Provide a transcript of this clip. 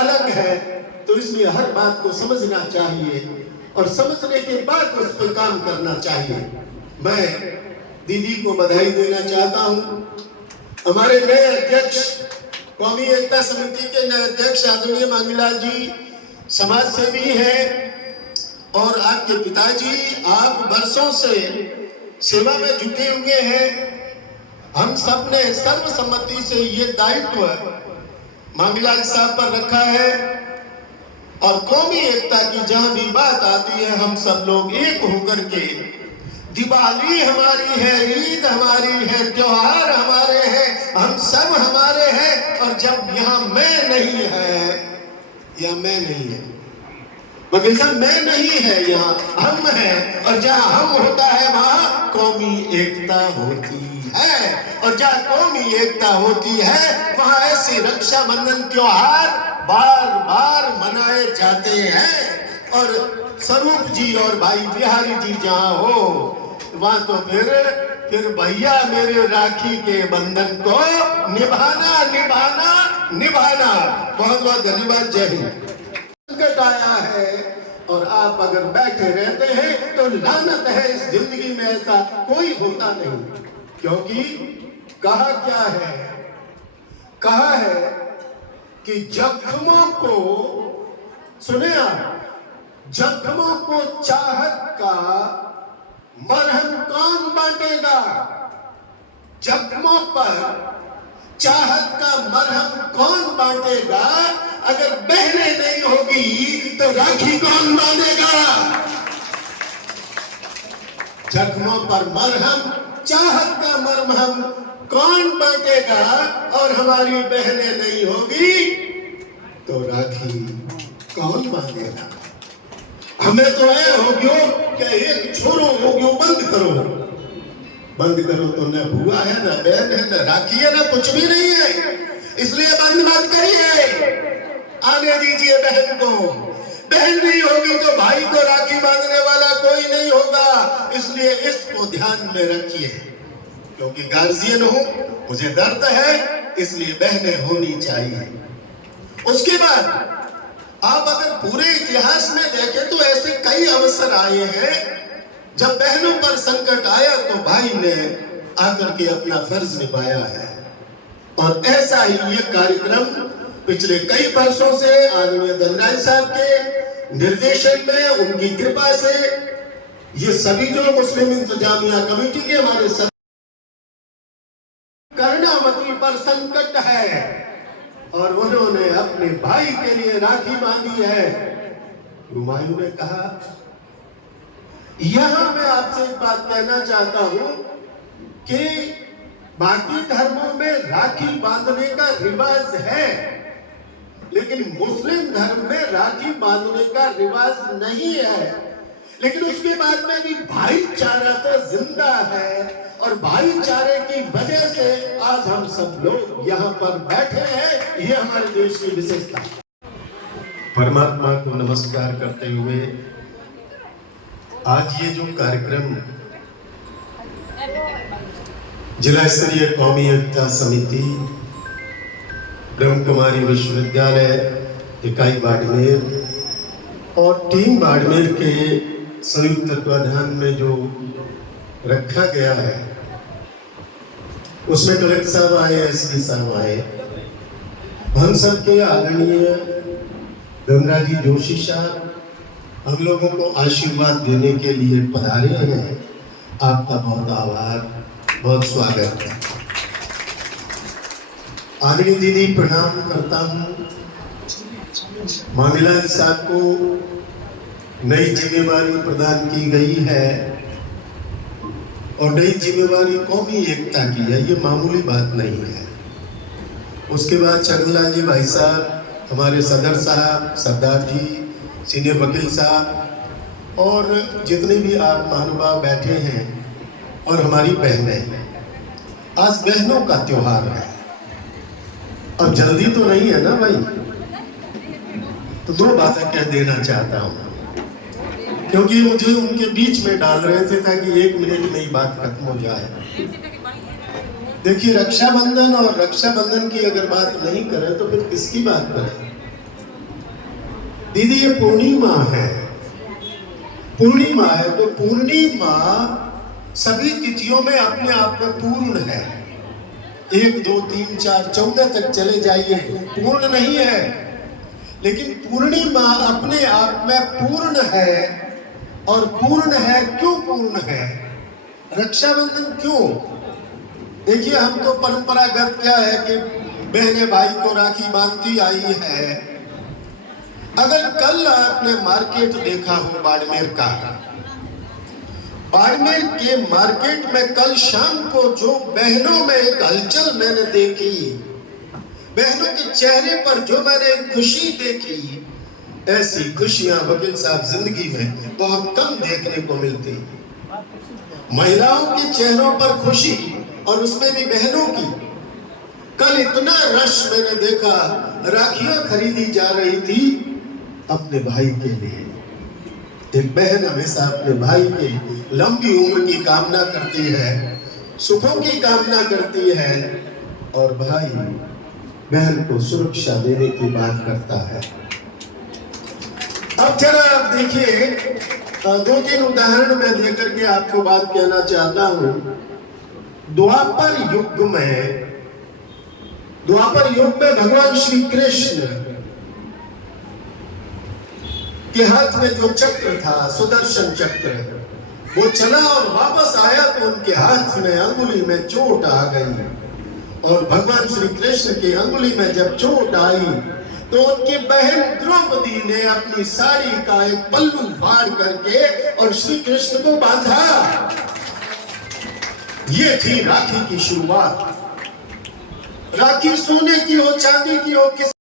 अलग है, तो इसलिए हर बात को समझना चाहिए और समझने के बाद उस पर काम करना चाहिए। मैं दीदी को बधाई देना चाहता हूँ। हमारे नए अध्यक्ष, कौमी एकता समिति के नए अध्यक्ष आदरणीय मांगीलाल जी समाज सेवी हैं और आपके पिताजी आप वर्षों से सेवा में जुटे हुए हैं। हम सब ने सर्वसम्मति से ये दायित्व मांगीलाल साहब पर रखा है और कौमी एकता की जहां भी बात आती है हम सब लोग एक होकर के, दिवाली हमारी है, ईद हमारी है, त्योहार हमारे हैं, हम सब हमारे हैं। और जब यहाँ मैं नहीं है या मैं नहीं है, वकील साहब मैं नहीं है, यहाँ हम हैं और जहाँ हम होता है वहाँ कौमी एकता होती है और जहाँ कौमी एकता होती है वहाँ ऐसे रक्षाबंधन त्योहार बार बार मनाए जाते हैं। और स्वरूप जी और भाई बिहारी जी जहाँ हो वहाँ तो फिर भैया मेरे राखी के बंधन को निभाना निभाना निभाना। बहुत बहुत धन्यवाद। जय हिंद। संकट आया है और आप अगर बैठे रहते हैं तो लानत है, इस जिंदगी में ऐसा कोई होता नहीं। क्योंकि कहा क्या है, कहा है कि जख्मों को, सुने आप, जख्मों को चाहत का मरहम कौन बांटेगा। जख्मों पर चाहत का मरहम कौन बांटेगा। अगर बहनें नहीं होगी तो राखी कौन बांधेगा। जख्मों पर मरहम, चाहत का मरहम कौन बांटेगा और हमारी बहनें नहीं होगी तो राखी कौन बांधेगा। हमें तो ये हो गयो कि एक छोरो हो गयो, बंद करो, बंद करो तो न बुआ है न बहन है न राखी है न कुछ भी नहीं है, इसलिए बंद मत करिए, आने दीजिए बहन को। बहन नहीं होगी तो भाई को राखी बांधने वाला कोई नहीं होगा, इसलिए इसको ध्यान में रखिए। क्योंकि गार्जियन हूं, मुझे दर्द है, इसलिए बहनें होनी चाहिए। उसके बाद आप अगर पूरे इतिहास में देखें तो ऐसे कई अवसर आए हैं जब बहनों पर संकट आया तो भाई ने आकर के अपना फर्ज निभाया है। और ऐसा ही ये कार्यक्रम पिछले कई वर्षों से आदरणीय धनराज साहब के निर्देशन में, उनकी कृपा से, ये सभी जो मुस्लिम इंतजामिया कमेटी के हमारे कर्णावती पर संकट है और उन्होंने अपने भाई के लिए राखी बांधी है। हुमायूं ने कहा, यहां मैं आपसे एक बात कहना चाहता हूं कि बाकी धर्मों में राखी बांधने का रिवाज है, लेकिन मुस्लिम धर्म में राखी बांधने का रिवाज नहीं है। लेकिन उसके बाद में भी भाईचारा तो जिंदा है और भाईचारे की वजह से आज हम सब लोग यहाँ पर बैठे हैं। ये हमारे देश की विशेषता। परमात्मा को नमस्कार करते हुए आज ये जो कार्यक्रम जिला स्तरीय कौमी एकता समिति ब्रह्म कुमारी विश्वविद्यालय इकाई बाड़मेर और टीम बाड़मेर के संयुक्त तत्वाधान में जो रखा गया है, उसमें कलेक्टर साहब आए, एसपी साहब आए, हम सब के आदरणीय धनराज जी जोशी साहब हम लोगों को आशीर्वाद देने के लिए पधारे हैं। आपका बहुत आभार, बहुत स्वागत है। आदरणीय दीदी प्रणाम करता हूँ। मांगीलाल साहब को नई जिम्मेवारी प्रदान की गई है और नई जिम्मेवारी कौमी एकता की है, ये मामूली बात नहीं है। उसके बाद छगनलाल जी भाई साहब, हमारे सदर साहब, सरदार जी, सीनियर वकील साहब और जितने भी आप महानुभाव बैठे हैं और हमारी बहनें, आज बहनों का त्योहार है। अब जल्दी तो नहीं है ना भाई, तो दो बातें कह देना चाहता हूँ क्योंकि मुझे उनके बीच में डाल रहे थे ताकि 1 मिनट में ही बात खत्म हो जाए। देखिए, रक्षाबंधन और रक्षाबंधन की अगर बात नहीं करें तो फिर किसकी बात करें। दीदी ये पूर्णिमा है, पूर्णिमा है, तो पूर्णिमा सभी तिथियों में अपने आप में पूर्ण है। 1 2 3 4 14 तक चले जाइए, पूर्ण नहीं है, लेकिन पूर्णिमा अपने आप में पूर्ण है। और पूर्ण है, क्यों पूर्ण है? रक्षाबंधन क्यों? देखिए, हम तो परंपरागत क्या है कि बहनें भाई को राखी बांधती आई है। अगर कल आपने मार्केट देखा हो बाड़मेर का, बाड़मेर के मार्केट में कल शाम को जो बहनों में एक हलचल मैंने देखी, बहनों के चेहरे पर जो मैंने खुशी देखी, ऐसी खुशियां वकील साहब जिंदगी में बहुत कम देखने को मिलती। महिलाओं के चेहरों पर खुशी, और उसमें भी बहनों की। कल इतना रश मैंने देखा, राखियां खरीदी जा रही थी अपने भाई के लिए। एक बहन हमेशा अपने भाई की लंबी उम्र की कामना करती है, सुखों की कामना करती है, और भाई बहन को सुरक्षा देने की बात करता है। अब जरा आप देखिए, 2-3 उदाहरण मैं देकर के आपको बात कहना चाहता हूं। द्वापर युग में भगवान श्री कृष्ण के हाथ में जो चक्र था, सुदर्शन चक्र, वो चला और वापस आया तो उनके हाथ में अंगुली में चोट आ गई। और भगवान श्री कृष्ण की अंगुली में जब चोट आई तो उनकी बहन द्रौपदी ने अपनी साड़ी का एक पल्लू फाड़ करके और श्री कृष्ण को बांधा। ये थी राखी की शुरुआत। राखी सोने की हो, चांदी की हो, किस